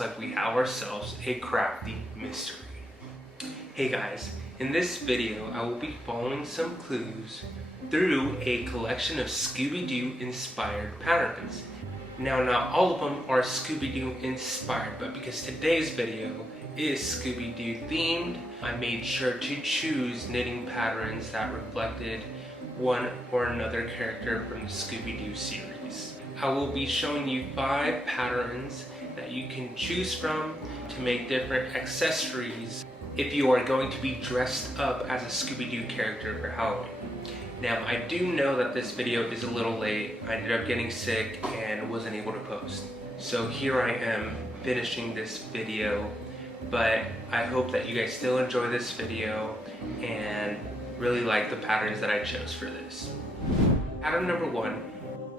looks like we have ourselves a crafty mystery. Hey guys, in this video I will be following some clues through a collection of Scooby-Doo-inspired patterns. Now, not all of them are Scooby-Doo inspired, but because today's video is Scooby-Doo themed, I made sure to choose knitting patterns that reflected one or another character from the Scooby-Doo series. I will be showing you 5 patterns that you can choose from to make different accessories if you are going to be dressed up as a Scooby-Doo character for Halloween. Now, I do know that this video is a little late. I ended up getting sick and wasn't able to post. So here I am finishing this video, but I hope that you guys still enjoy this video and really like the patterns that I chose for this. Pattern number 1,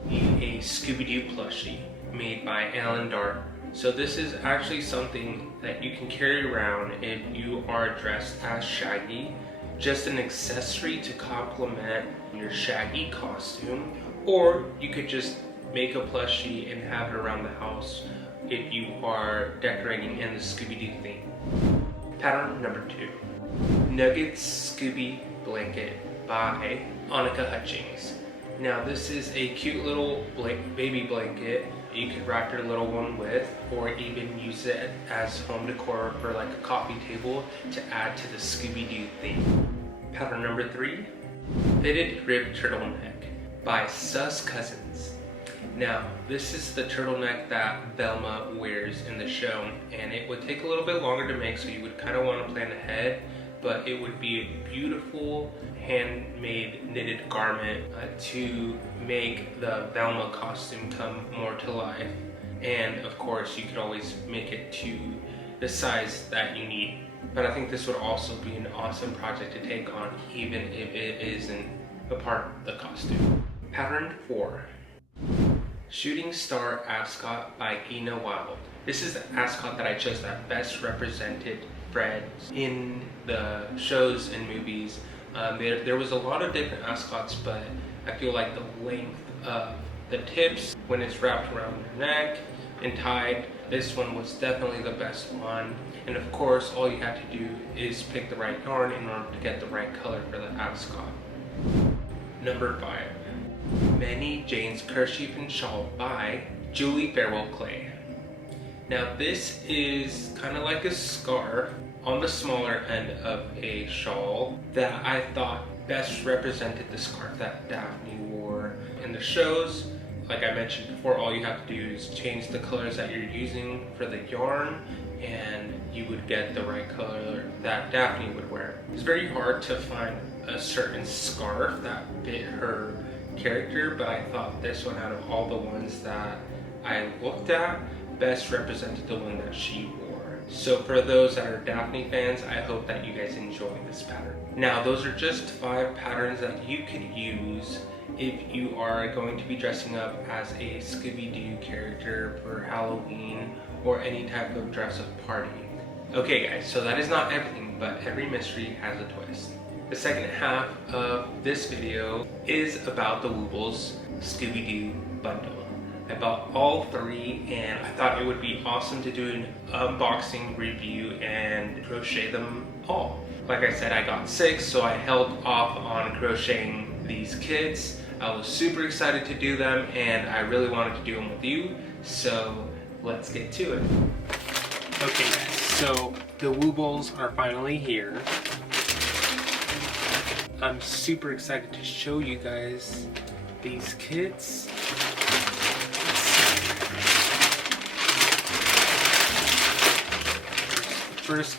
a Scooby-Doo plushie made by Alan Dart. So this is actually something that you can carry around if you are dressed as Shaggy. Just an accessory to complement your Shaggy costume, or you could just make a plushie and have it around the house if you are decorating in the Scooby-Doo theme. Pattern number 2, Nuggets Scooby Blanket by Annika Hutchings. Now this is a cute little baby blanket you could wrap your little one with, or even use it as home decor for like a coffee table to add to the Scooby-Doo theme. Pattern number 3, Fitted Rib Turtleneck by Sus Cousins. Now this is the turtleneck that Velma wears in the show, and it would take a little bit longer to make, so you would kind of want to plan ahead, but it would be a beautiful handmade knitted garment to make the Velma costume come more to life. And of course you could always make it to the size that you need. But I think this would also be an awesome project to take on, even if it isn't a part of the costume. Pattern 4, Shooting Star Ascott by Gina Wild. This is the Ascot that I chose that best represented Fred in the shows and movies. There was a lot of different Ascots, but I feel like the length of the tips when it's wrapped around your neck and tied, this one was definitely the best one. And of course, all you have to do is pick the right yarn in order to get the right color for the Ascot. Number 5, Many Janes Kerchief and Shawl by Julie Farewell Clay. Now this is kind of like a scarf on the smaller end of a shawl that I thought best represented the scarf that Daphne wore in the shows. Like I mentioned before, all you have to do is change the colors that you're using for the yarn, and you would get the right color that Daphne would wear. It's very hard to find a certain scarf that fit her character, but I thought this one, out of all the ones that I looked at, best represented the one that she wore. So for those that are Daphne fans, I hope that you guys enjoy this pattern. Now those are just 5 patterns that you could use if you are going to be dressing up as a Scooby-Doo character for Halloween or any type of dress-up party. Okay guys, so that is not everything, but every mystery has a twist. The second half of this video is about the Woobles Scooby-Doo bundle. I bought all 3, and I thought it would be awesome to do an unboxing review and crochet them all. Like I said, I got sick, so I held off on crocheting these kits. I was super excited to do them, and I really wanted to do them with you, so let's get to it. Okay guys, so the Woobles are finally here. I'm super excited to show you guys these kits. First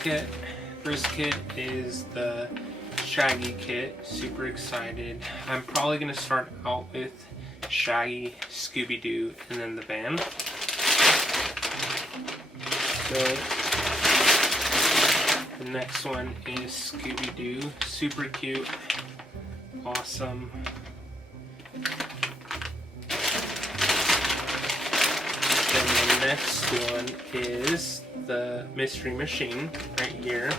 kit is the Shaggy kit. Super excited. I'm probably gonna start out with Shaggy, Scooby-Doo, and then the van. So the next one is Scooby-Doo. Super cute, awesome. Then the next one is the Mystery Machine right here.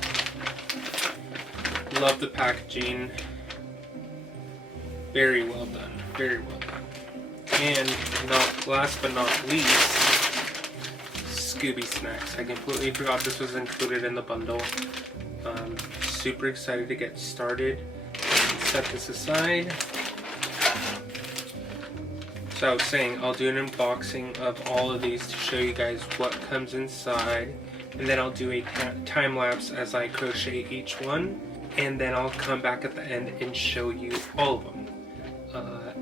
Love the packaging. Very well done. Very well done. And last but not least, Scooby Snacks. I completely forgot this was included in the bundle. Super excited to get started. Set this aside. So I was saying I'll do an unboxing of all of these to show you guys what comes inside, and then I'll do a time lapse as I crochet each one, and then I'll come back at the end and show you all of them.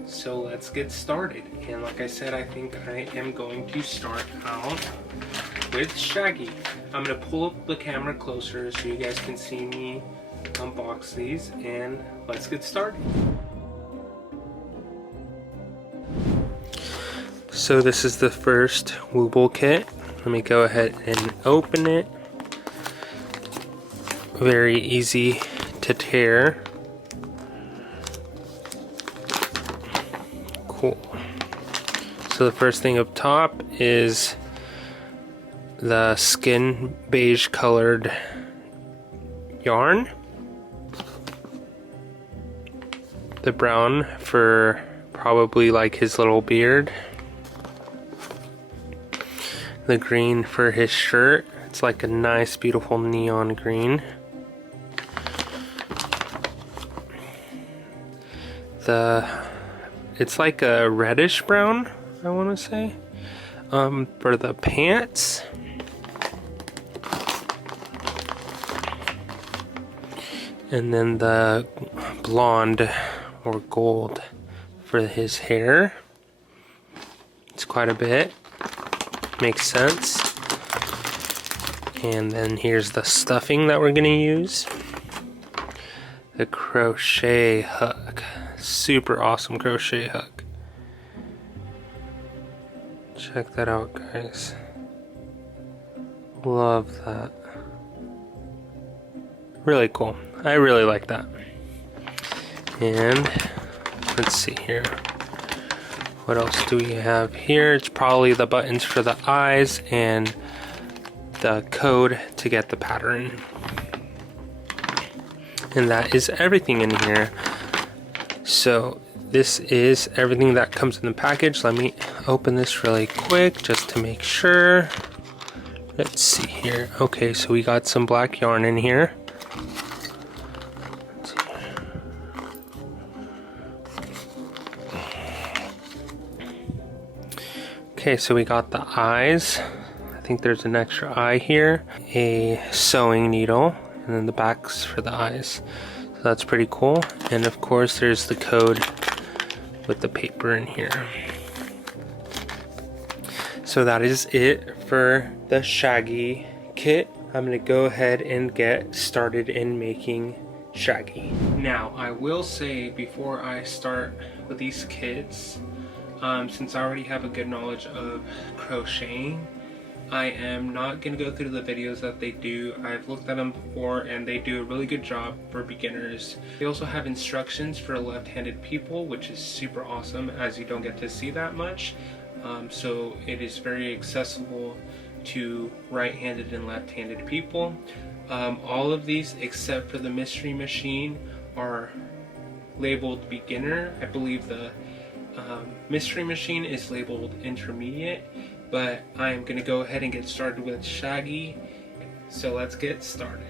So let's get started. And like I said, I think I am going to start out with Shaggy. I'm going to pull up the camera closer so you guys can see me unbox these, and let's get started. So this is the first Wobble kit. Let me go ahead and open it. Very easy to tear. Cool. So the first thing up top is the skin beige colored yarn. The brown for probably like his little beard. The green for his shirt. It's like a nice beautiful neon green. It's like a reddish brown, I want to say, for the pants. And then the blonde or gold for his hair. It's quite a bit. Makes sense. And then here's the stuffing that we're going to use. The crochet hook. Super awesome crochet hook. Check that out, guys. Love that. Really cool. I really like that. And let's see here. What else do we have here? It's probably the buttons for the eyes and the code to get the pattern. And that is everything in here. So this is everything that comes in the package. Let me open this really quick just to make sure. Let's see here. Okay, so we got some black yarn in here. Okay, so we got the eyes. I think there's an extra eye here. A sewing needle, and then the backs for the eyes. So that's pretty cool. And of course there's the code with the paper in here. So that is it for the Shaggy kit. I'm gonna go ahead and get started in making Shaggy. Now I will say before I start with these kits, since I already have a good knowledge of crocheting, I am not going to go through the videos that they do. I've looked at them before and they do a really good job for beginners. They also have instructions for left-handed people, which is super awesome as you don't get to see that much. So it is very accessible to right-handed and left-handed people. All of these except for the mystery machine are labeled beginner. I believe the mystery machine is labeled intermediate, but I am going to go ahead and get started with Shaggy. So let's get started.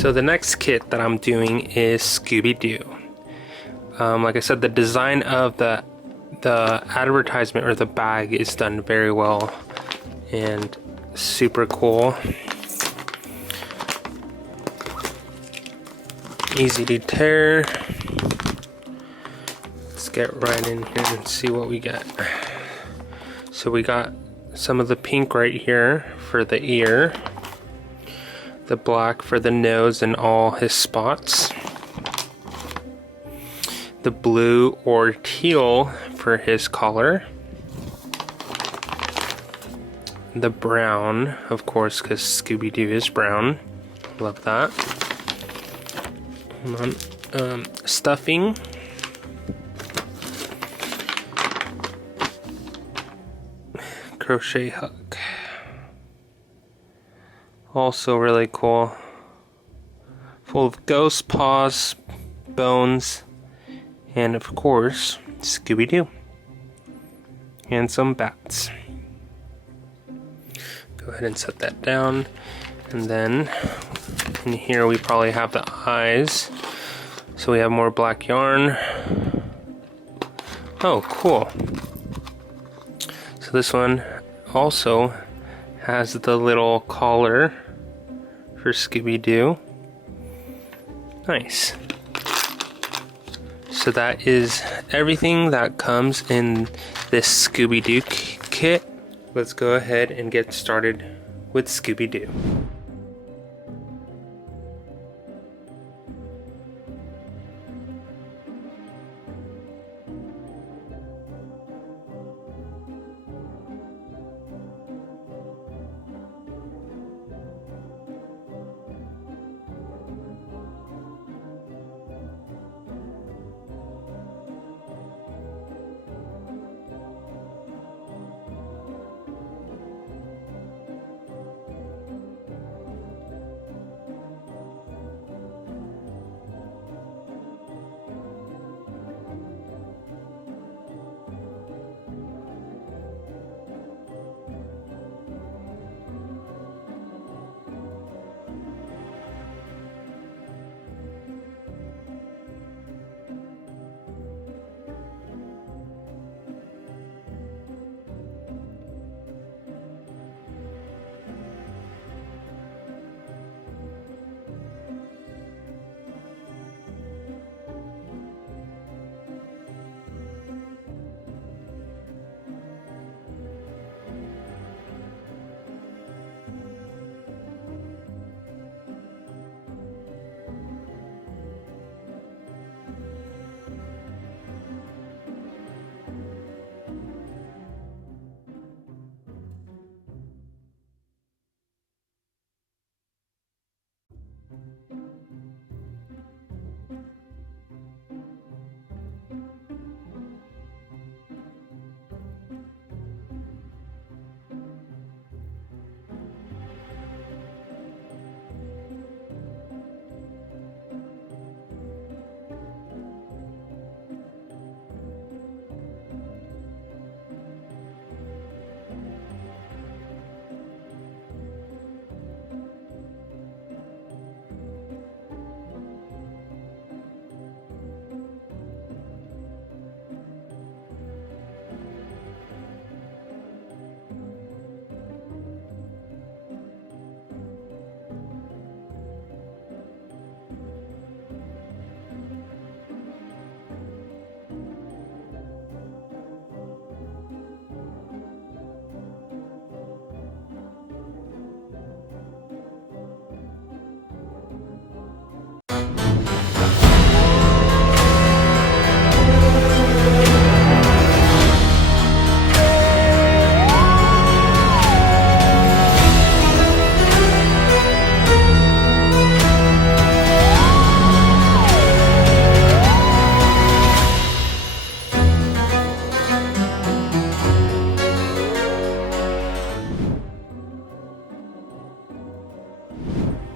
So the next kit that I'm doing is Scooby-Doo. Like I said, the design of the advertisement or the bag is done very well and super cool. Easy to tear. Let's get right in here and see what we got. So we got some of the pink right here for the ear, the black for the nose and all his spots, the blue or teal for his collar, the brown, of course, because Scooby-Doo is brown. Love that. Hold on. Stuffing. Crochet hook. Also really cool. Full of ghost paws, bones, and of course, Scooby-Doo. And some bats. Go ahead and set that down. And then in here we probably have the eyes. So we have more black yarn. Oh, cool. So this one also has the little collar for Scooby-Doo. Nice. So that is everything that comes in this Scooby-Doo kit. Let's go ahead and get started with Scooby-Doo.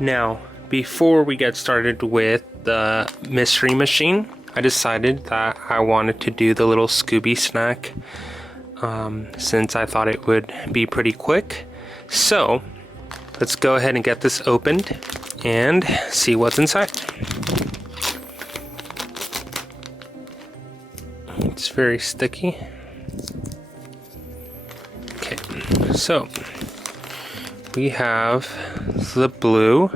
Now, before we get started with the mystery machine, I decided that I wanted to do the little Scooby Snack since I thought it would be pretty quick. So, let's go ahead and get this opened and see what's inside. It's very sticky. Okay, so we have the blue.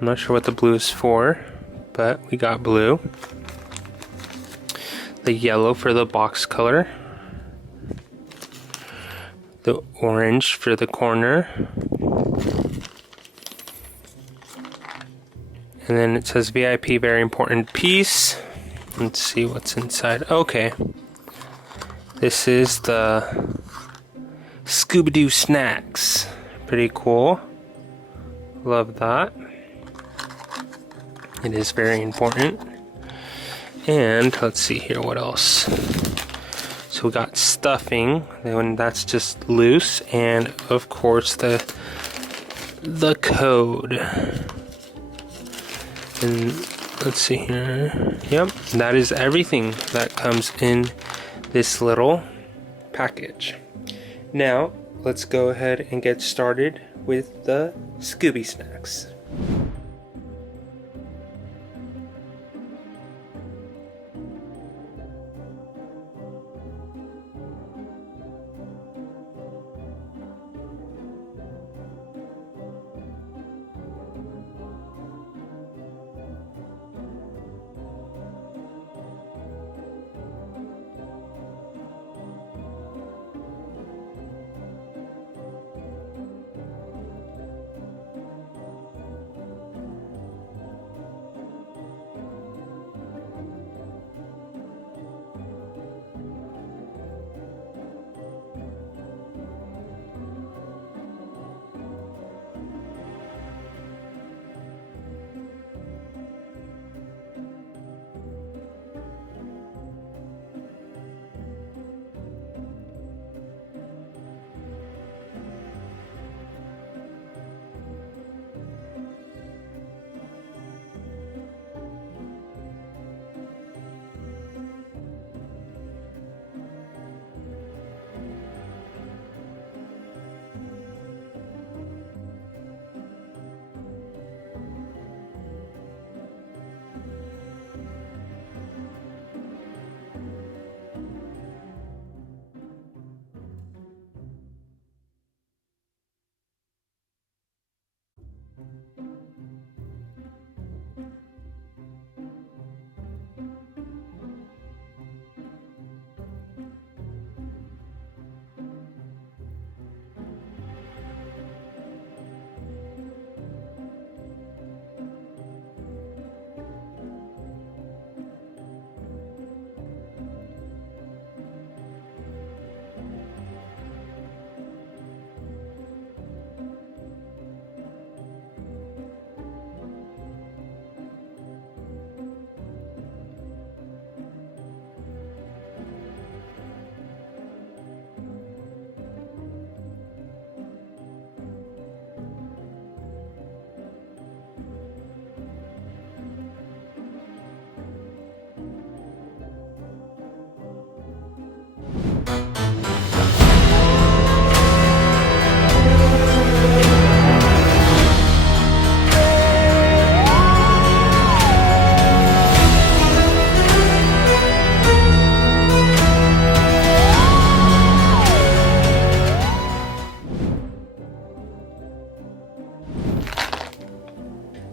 I'm not sure what the blue is for, but we got blue. The yellow for the box color. The orange for the corner. And then it says VIP, very important piece. Let's see what's inside. Okay. This is the Scooby Doo Snacks. Pretty cool. Love that. It is very important. And let's see here, what else? So we got stuffing, and that's just loose, and of course the code. And let's see here. Yep, that is everything that comes in this little package. Now, let's go ahead and get started with the Scooby Snacks.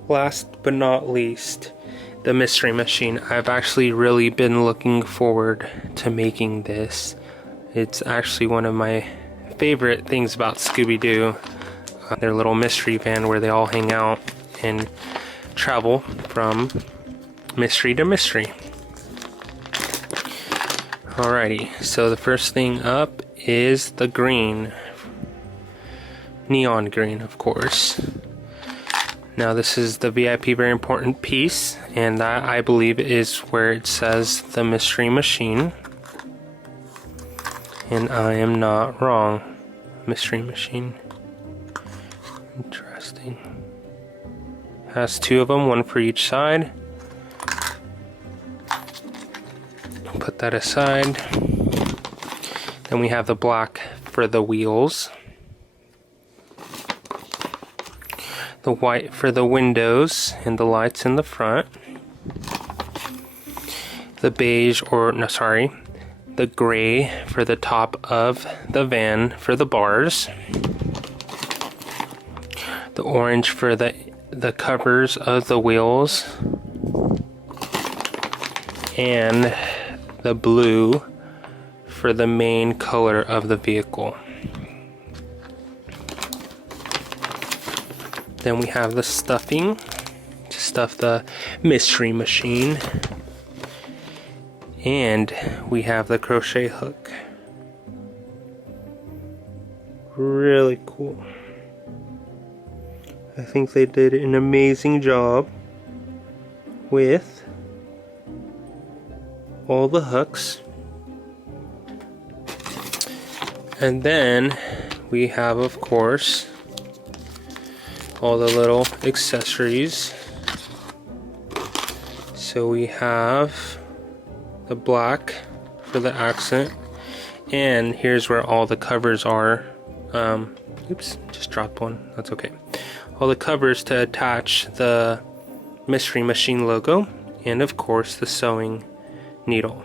Last but not least, the mystery machine. I've actually really been looking forward to making this. It's actually one of my favorite things about Scooby-Doo. Their little mystery van where they all hang out and travel from mystery to mystery. Alrighty, so the first thing up is the green. Neon green, of course. Now this is the VIP, very important piece, and that I believe is where it says the mystery machine. And I am not wrong. Mystery machine. Interesting. Has two of them, one for each side. Put that aside. Then we have the black for the wheels. the white for the windows and the lights in the front, the beige, or no, sorry, the gray for the top of the van for the bars, the orange for the covers of the wheels, and the blue for the main color of the vehicle. Then we have the stuffing to stuff the mystery machine. And we have the crochet hook. Really cool. I think they did an amazing job with all the hooks. And then we have, of course, all the little accessories. So we have the black for the accent, and here's where all the covers are. Oops, just dropped one, that's okay. All the covers to attach the mystery machine logo, and of course the sewing needle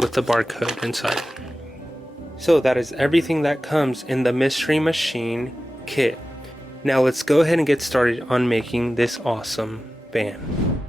with the barcode inside. So that is everything that comes in the mystery machine kit. Now let's go ahead and get started on making this awesome van.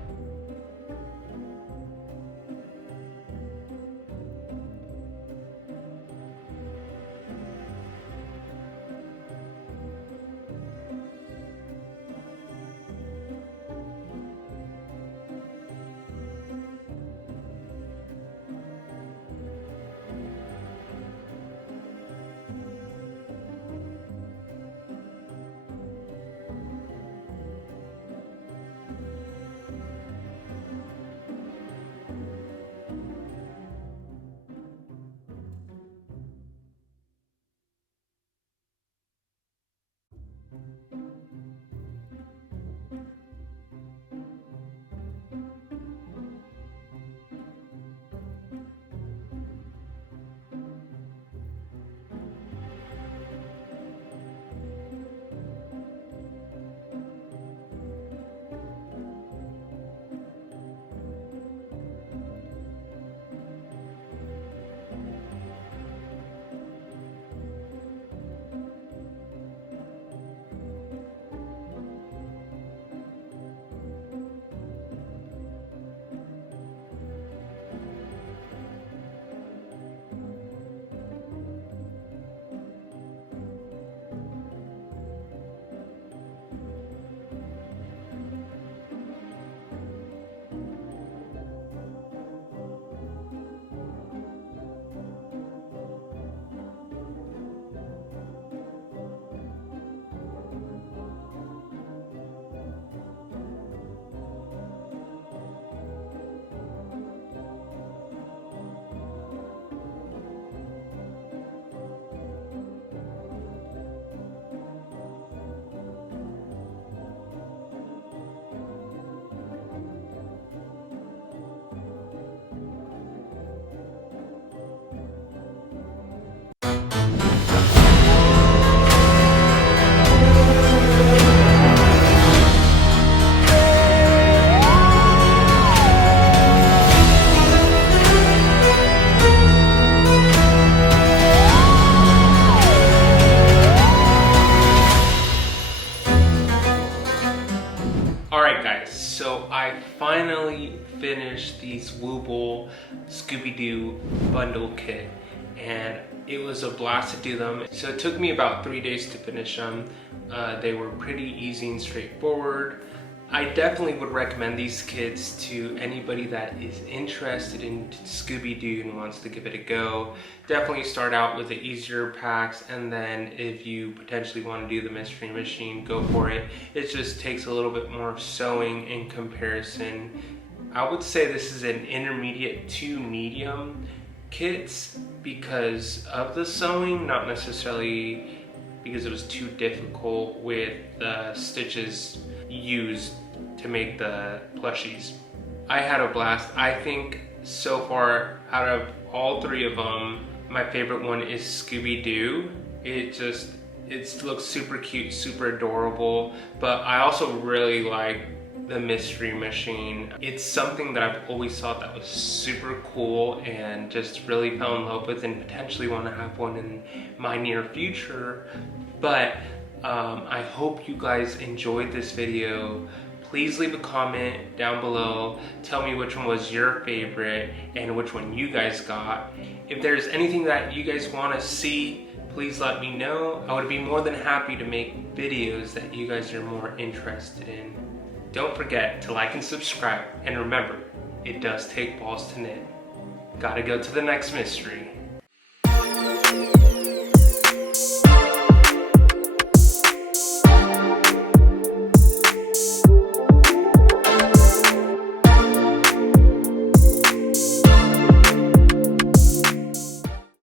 finally finished these Wobble Scooby-Doo bundle kit, and it was a blast to do them. So it took me about 3 days to finish them. They were pretty easy and straightforward. I definitely would recommend these kits to anybody that is interested in Scooby-Doo and wants to give it a go. Definitely start out with the easier packs, and then if you potentially want to do the mystery machine, go for it. It just takes a little bit more sewing in comparison. I would say this is an intermediate to medium kits because of the sewing, not necessarily because it was too difficult with the stitches used to make the plushies. I had a blast. I think so far out of all three of them, my favorite one is Scooby-Doo. It It looks super cute, super adorable, but I also really like the mystery machine. It's something that I've always thought that was super cool and just really fell in love with, and potentially want to have one in my near future. But I hope you guys enjoyed this video. Please leave a comment down below. Tell me which one was your favorite and which one you guys got. If there's anything that you guys want to see, please let me know. I would be more than happy to make videos that you guys are more interested in. Don't forget to like and subscribe, and remember, it does take balls to knit. Gotta go to the next mystery.